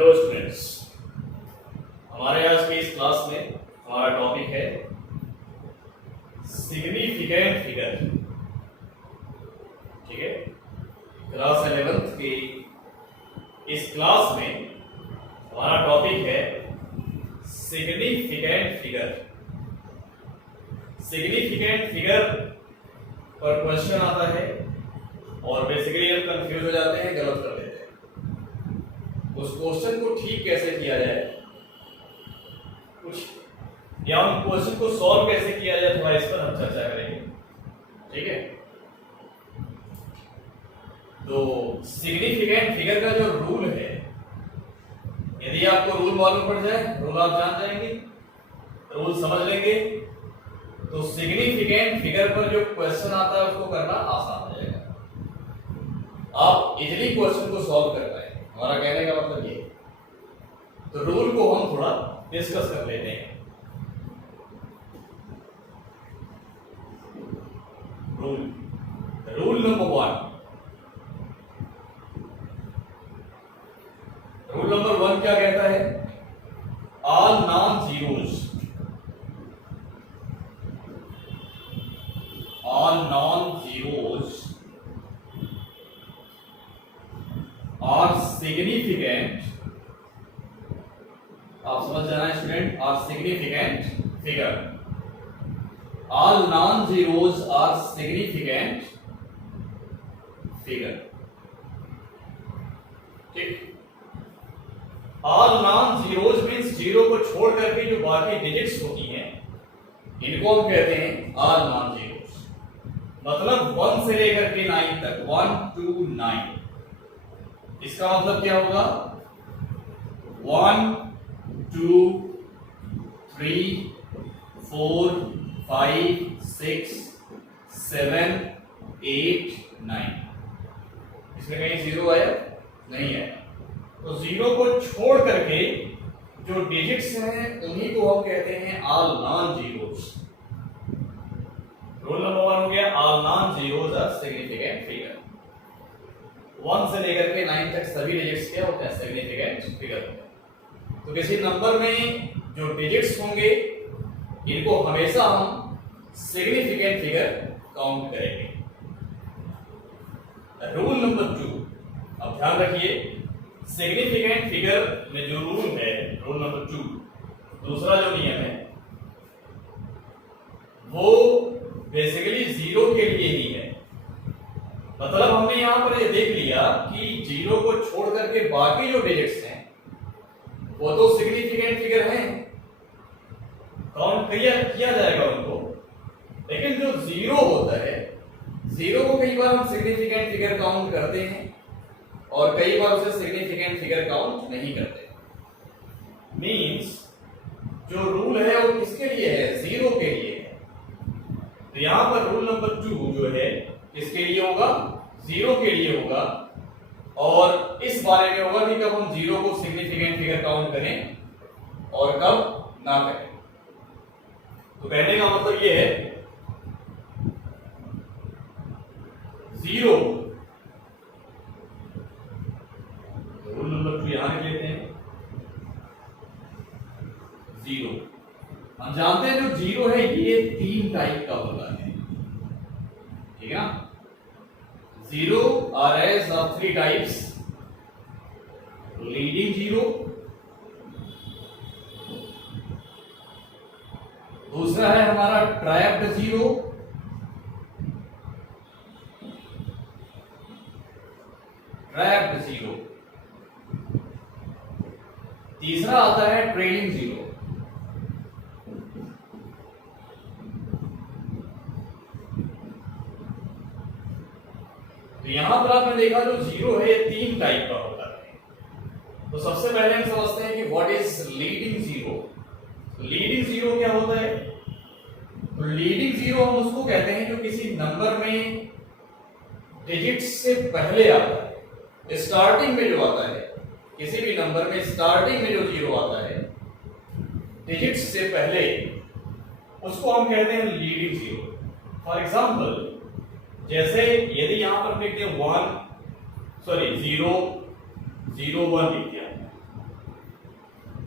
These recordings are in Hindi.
हेलो स्टूडेंट्स, हमारे आज की इस क्लास में हमारा टॉपिक है सिग्निफिकेंट फिगर। ठीक है, क्लास 11th की इस क्लास में हमारा टॉपिक है सिग्निफिकेंट फिगर। सिग्निफिकेंट फिगर पर क्वेश्चन आता है और बेसिकली हम कंफ्यूज हो जाते हैं, गलत कर देते हैं। उस क्वेश्चन को ठीक कैसे किया जाए, कुछ या उन क्वेश्चन को सॉल्व कैसे किया जाए, थोड़ा इस पर हम चर्चा करेंगे। ठीक है, तो सिग्निफिकेंट फिगर का जो रूल है, यदि आपको रूल मालूम पड़ जाए, रूल आप जान जाएंगे, रूल समझ लेंगे, तो सिग्निफिकेंट फिगर पर जो क्वेश्चन आता है उसको करना आसान हो जाएगा। आप इजीली क्वेश्चन को सॉल्व कर पाए, हमारा कहने का मतलब ये। तो रूल को हम थोड़ा डिस्कस कर लेते हैं। Rule number 1। रूल नंबर 1 क्या कहता है? All non zeros, all non-zeros are significant, आप समझ जाना है student, are significant figure। all non-zeros are significant figure। ठीक, all non-zeros means जीरो को छोड़ करके जो बाकी डिजिट्स होती हैं इनको हम कहते हैं all non-zeros। मतलब 1 से लेकर के 9 तक, 1 to 9। इसका मतलब क्या होगा? 1 2 3 4 5 6 7 8 9। इसमें कहीं जीरो आया? नहीं है। तो जीरो को छोड़ करके जो डिजिट्स हैं उन्हीं को हम कहते हैं all non zeros. Rule number 1 हो गया, all non zeros are significant figure. 1 से लेकर के 9 तक सभी डिजिट्स क्या होते हैं? सिग्निफिकेंट फिगर होते हैं। तो किसी नंबर में जो डिजिट्स होंगे इनको हमेशा हम सिग्निफिकेंट फिगर काउंट करेंगे। रूल नंबर 2, अब ध्यान रखिए, सिग्निफिकेंट फिगर में जो रूल है, रूल नंबर 2, दूसरा जो नियम है वो बेसिकली जीरो के लिए ही है। मतलब हमने यहां पर ये देख लिया कि जीरो को छोड़ करके बाकी जो डिजिट्स हैं वो तो सिग्निफिकेंट फिगर हैं, काउंट किया जाएगा उनको। लेकिन जो जीरो होता है, जीरो को कई बार हम सिग्निफिकेंट फिगर काउंट करते हैं और कई बार उसे सिग्निफिकेंट फिगर काउंट नहीं करते। मींस जो रूल है वो किसके लिए है? जीरो के लिए है। तो यहां पर रूल नंबर 2 जो है किसके लिए होगा? जीरो के लिए होगा। और इस बारे में होगा कि कब हम जीरो को सिग्निफिकेंट फिगर काउंट करें और कब ना करें। तो कहने का मतलब यह है, जीरो, रूल नंबर 2 यहां लिख लेते हैं। जीरो, हम जानते हैं जो जीरो है ये 3 टाइप का होता है। ठीक है ना? Zero are as of 3 types. Leading zero, दूसरा है हमारा ट्रैप्ड जीरो, ट्रैप्ड जीरो, तीसरा आता है ट्रेलिंग जीरो। तो यहां पर आपने देखा जो जीरो है 3 टाइप का होता है। तो सबसे पहले हम समझते हैं कि what is leading zero. Leading zero क्या होता है? तो लीडिंग जीरो हम उसको कहते हैं जो किसी नंबर में डिजिट्स से पहले आता है, स्टार्टिंग में जो आता है, किसी भी नंबर में स्टार्टिंग में जो जीरो आता है डिजिट्स से पहले, उसको हम कहते हैं लीडिंग जीरो। फॉर एग्जाम्पल, जैसे यदि यहां पर लिखते हैं 0 0 1 लिख दिया,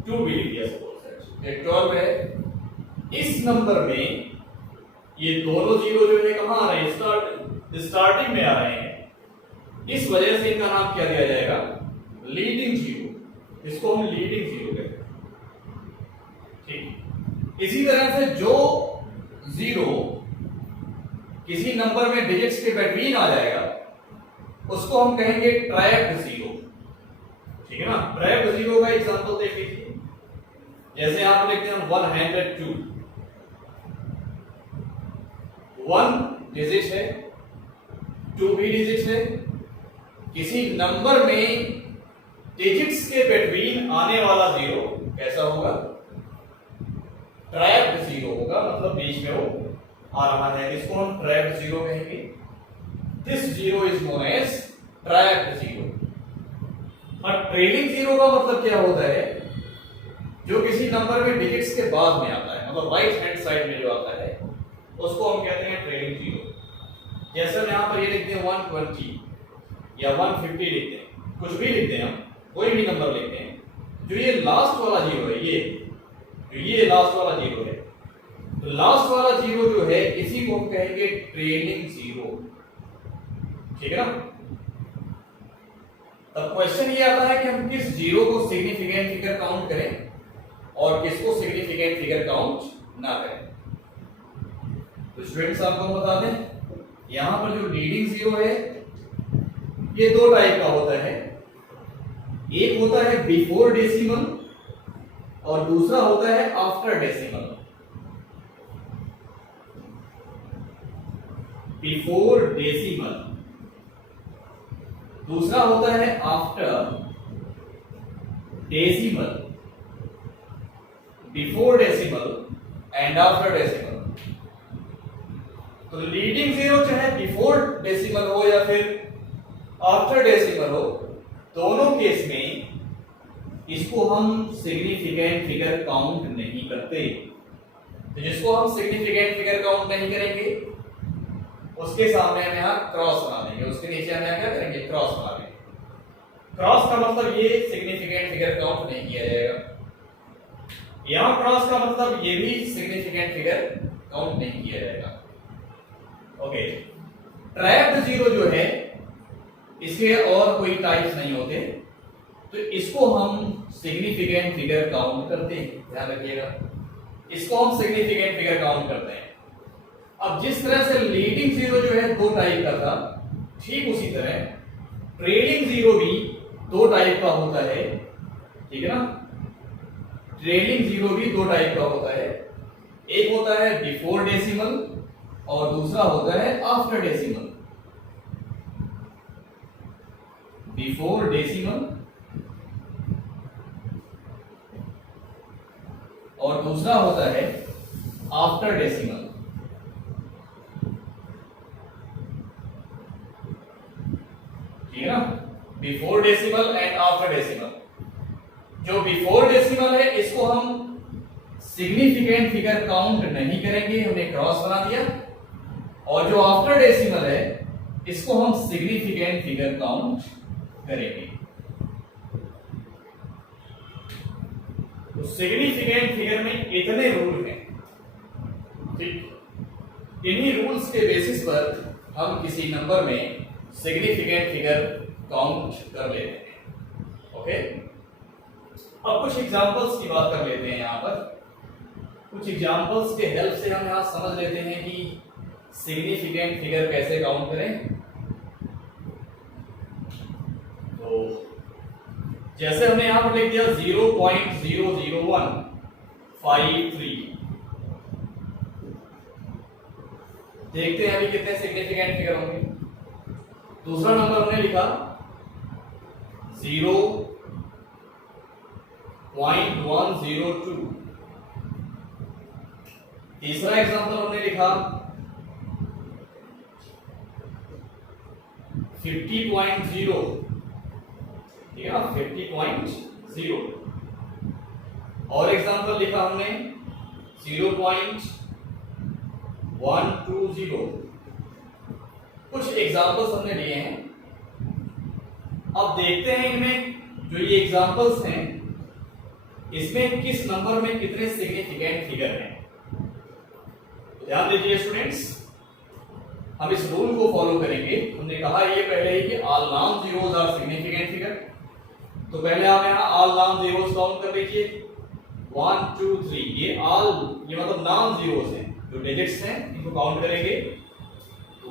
2 भी लिख दिया सपोज दैट 12 है। इस नंबर में ये दोनों जीरो जो है कहां आ रहे हैं, स्टार्टिंग में आ रहे हैं, इस वजह से इनका नाम क्या दिया जाएगा, लीडिंग जीरो। इसको हम लीडिंग जीरो कहते हैं। ठीक, इसी तरह से जो जीरो किसी नंबर में डिजिट्स के बिटवीन आ जाएगा उसको हम कहेंगे ट्रैप्ड जीरो। ठीक है ना, ट्रैप्ड जीरो का एग्जांपल देख लीजिए, जैसे यहां पर लिखते हैं 102, 1 डिजिट है, 2 भी डिजिट है, किसी नंबर में डिजिट्स के बिटवीन आने वाला जीरो कैसा होगा, ट्रैप्ड जीरो होगा, मतलब बीच में वो आ रहा है, इसको हम ट्रैप्ड जीरो कहेंगे। This zero is known as trapped zero. और ट्रेलिंग जीरो का मतलब क्या होता है, जो किसी नंबर में डिजिट्स के बाद में आता है, मतलब राइट हैंड साइड में जो आता है उसको हम कहते हैं ट्रेलिंग जीरो। जैसे हम यहां पर ये लिखते हैं 120 या 150 लिखते हैं, कुछ भी लिखते हैं, हम कोई भी नंबर लिखते हैं, जो ये लास्ट वाला जीरो है, ये लास्ट वाला जीरो है, तो लास्ट वाला जीरो जो है इसी को हम कहेंगे ट्रेलिंग जीरो। ठीक है ना। तब क्वेश्चन ये आता है कि हम किस जीरो को सिग्निफिकेंट फिगर काउंट करें और किसको सिग्निफिकेंट फिगर काउंट ना करें। तो स्टूडेंट्स आपको हम बता दें, यहां पर जो लीडिंग जीरो है ये दो टाइप का होता है, एक होता है बिफोर डेसिमल और दूसरा होता है आफ्टर डेसिमल। बिफोर डेसिमल, दूसरा होता है after decimal. Before decimal and after decimal. तो लीडिंग जीरो चाहे बिफोर डेसिमल हो या फिर आफ्टर डेसिमल हो, दोनों केस में इसको हम सिग्निफिकेंट फिगर काउंट नहीं करते। तो जिसको हम सिग्निफिकेंट फिगर काउंट नहीं करेंगे उसके सामने हम यहां क्रॉस बना देंगे, उसके नीचे हम यहां क्या करेंगे, क्रॉस बना देंगे। क्रॉस का मतलब ये सिग्निफिकेंट फिगर काउंट नहीं किया जाएगा। यहां क्रॉस का मतलब ये भी सिग्निफिकेंट फिगर काउंट नहीं किया जाएगा। ओके, ट्रैप्ड जीरो जो है इसके और कोई टाइप्स नहीं होते, तो इसको हम सिग्निफिकेंट फिगर काउंट करते हैं, ध्यान रखिएगा, इसको हम सिग्निफिकेंट फिगर काउंट करते हैं। अब जिस तरह से लीडिंग जीरो जो है दो टाइप का था, ठीक उसी तरह ट्रेलिंग जीरो भी दो टाइप का होता है। ठीक है ना, ट्रेलिंग जीरो भी दो टाइप का होता है, एक होता है बिफोर डेसिमल और दूसरा होता है आफ्टर डेसिमल। बिफोर डेसिमल और दूसरा होता है आफ्टर डेसिमल। ठीक है ना, before decimal and after decimal. जो बिफोर डेसिमल है इसको हम सिग्निफिकेंट फिगर काउंट नहीं करेंगे, हमने क्रॉस बना दिया, और जो आफ्टर डेसिमल है इसको हम सिग्निफिकेंट फिगर काउंट करेंगे। तो सिग्निफिकेंट फिगर में इतने रूल हैं, ठीक, इन्हीं रूल्स के बेसिस पर हम किसी नंबर में सिग्निफिकेंट फिगर काउंट कर लेते हैं। ओके, अब कुछ एग्जांपल्स की बात कर लेते हैं। यहां पर कुछ एग्जांपल्स के हेल्प से हम यहां समझ लेते हैं कि सिग्निफिकेंट फिगर कैसे काउंट करें। तो जैसे हमने यहां पर लिख दिया 0.00153, देखते हैं अभी कितने सिग्निफिकेंट फिगर होंगे। दूसरा नंबर हमने लिखा 0.102। तीसरा एग्जांपल हमने लिखा 50.0। ठीक है ना, 50.0। और एग्जांपल लिखा हमने 0.120। कुछ एग्जांपल्स हमने लिए हैं। अब देखते हैं इनमें जो ये एग्जांपल्स हैं इसमें किस नंबर में कितने सिग्निफिकेंट फिगर हैं। तो ध्यान दीजिए स्टूडेंट्स, हम इस रूल को फॉलो करेंगे। हमने कहा ये पहले ही कि all non zeros are significant figure. तो पहले आप यहाँ ऑल नॉन जीरोस काउंट कर लीजिए, 1 2 3, ये मतलब नॉन जीरोस हैं, जो डिजिट्स हैं इनको काउंट करेंगे।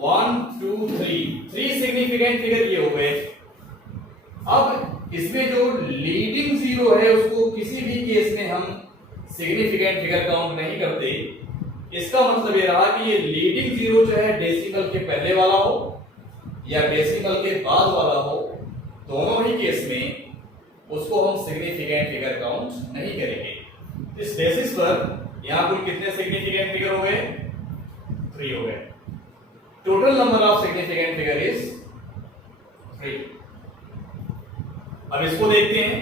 1 2 3 सिग्निफिकेंट फिगर ये हो गए। अब इसमें जो लीडिंग जीरो है उसको किसी भी केस में हम सिग्निफिकेंट फिगर काउंट नहीं करते। इसका मतलब ये रहा कि ये लीडिंग जीरो जो है डेसिमल के पहले वाला हो या डेसिमल के बाद वाला हो, दोनों ही केस में उसको हम सिग्निफिकेंट फिगर काउंट नहीं करेंगे। इस बेसिस पर यहां कुल कितने सिग्निफिकेंट फिगर हो गए? 3 हो गए। Total number of significant figure is 3। अब इसको देखते हैं,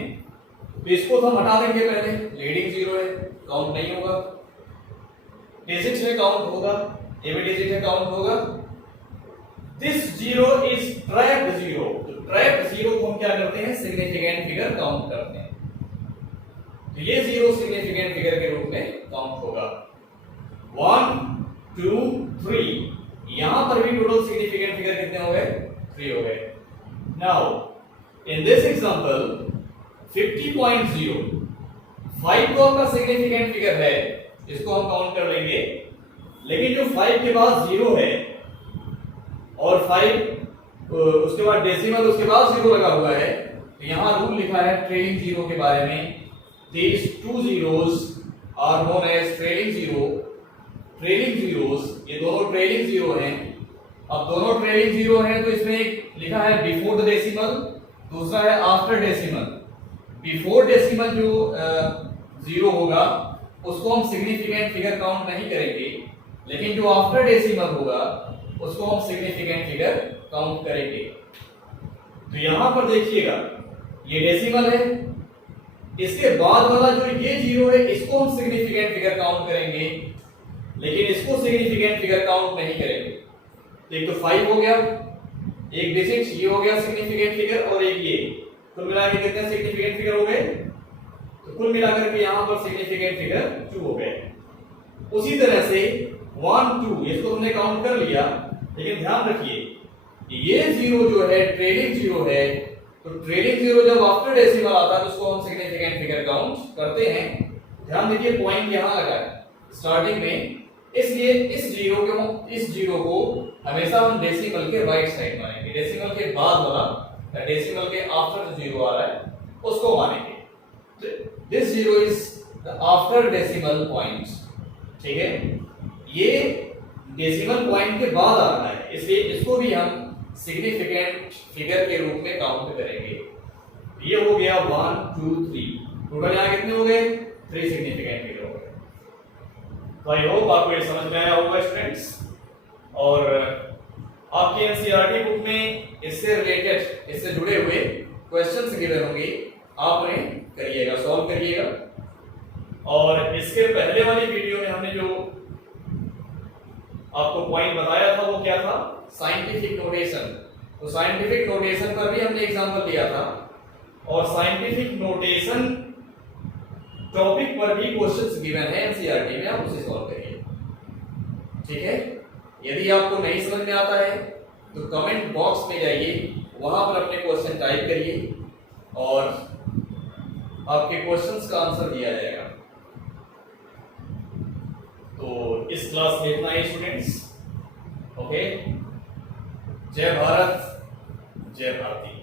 तो इसको तो हम हटा देंगे। पहले लीडिंग जीरो है, काउंट नहीं होगा। डिजिट है, काउंट होगा। ये भी डिजिट है, काउंट होगा। This zero is trapped zero. तो ट्रैप्ड जीरो को हम क्या करते हैं? सिग्निफिकेंट फिगर काउंट करते हैं। तो ये जीरो सिग्निफिकेंट फिगर के रूप में काउंट होगा। 1 2 3, यहां पर भी टोटल सिग्निफिकेंट फिगर कितने हो गए? 3 हो गए। नाउ in this example 50.0 5 तो आपका सिग्निफिकेंट फिगर है, इसको हम काउंट कर लेंगे। लेकिन जो 5 के बाद 0 है और 5 उसके बाद डेसिमल, उसके बाद 0 लगा हुआ है, तो यहां रूल लिखा है ट्रेलिंग जीरो के बारे में। these two zeros are known as trailing zero। Trailing zeros, ये दोनों ट्रेलिंग जीरो हैं। अब दोनों ट्रेलिंग जीरो हैं तो इसमें एक लिखा है बिफोर द डेसिमल, दूसरा है आफ्टर डेसिमल। बिफोर डेसिमल जो जीरो होगा उसको हम सिग्निफिकेंट फिगर काउंट नहीं करेंगे, लेकिन जो आफ्टर डेसिमल होगा उसको हम सिग्निफिकेंट फिगर काउंट करेंगे। तो यहां पर देखिएगा ये डेसिमल है, इसके बाद वाला जो ये जीरो है इसको हम सिग्निफिकेंट फिगर काउंट करेंगे, लेकिन इसको सिग्निफिकेंट फिगर काउंट नहीं करेंगे। तो एक तो 5 हो गया, एक डिजिट ये हो गया सिग्निफिकेंट फिगर, और एक ये, कुल मिलाकर कितने सिग्निफिकेंट फिगर हो गए? तो कुल मिलाकर के यहां पर सिग्निफिकेंट फिगर 2 हो गए। उसी तरह से 1 2 इसको हमने काउंट कर लिया, लेकिन ध्यान रखिए ये जीरो जो है ट्रेलिंग जीरो है, तो ट्रेलिंग जीरो जब आफ्टर डेसिमल आता है तो उसको हम सिग्निफिकेंट फिगर काउंट करते हैं। ध्यान दीजिए पॉइंट यहां लगा है स्टार्टिंग में, इसलिए इस जीरो को हमेशा हम डेसिमल के राइट साइड मानेंगे। डेसिमल के बाद वाला या डेसिमल के आफ्टर जो जीरो आ रहा है उसको मानेंगे। This zero is the after decimal point. ठीक है, ये डेसिमल पॉइंट के बाद आ रहा है, इसलिए इसको भी हम सिग्निफिकेंट फिगर के रूप में काउंट करेंगे। ये हो गया 1 2 3, टोटल यहां कितने हो गए? 3 सिग्निफिकेंट फिगर हो गए। तो आई होप आपको ये समझ में आया होगा स्टूडेंट्स। और आपके एनसीईआरटी बुक में इससे रिलेटेड, इससे जुड़े हुए क्वेश्चंस गिवन होंगे, आप उन्हें करिएगा, सॉल्व करिएगा। और इसके पहले वाली वीडियो में हमने जो आपको पॉइंट बताया था वो क्या था? Scientific notation. तो साइंटिफिक नोटेशन पर भी हमने एग्जांपल लिया था, और साइंटिफिक नोटेशन टॉपिक पर भी क्वेश्चंस गिवन है एनसीईआरटी में, आप उसे सॉल्व करिए। ठीक है, यदि आपको नहीं समझ में आता है तो कमेंट बॉक्स में जाइए, वहां पर अपने क्वेश्चन टाइप करिए और आपके क्वेश्चंस का आंसर दिया जाएगा। तो इस क्लास में इतना ही स्टूडेंट्स। ओके, जय भारत, जय भारती।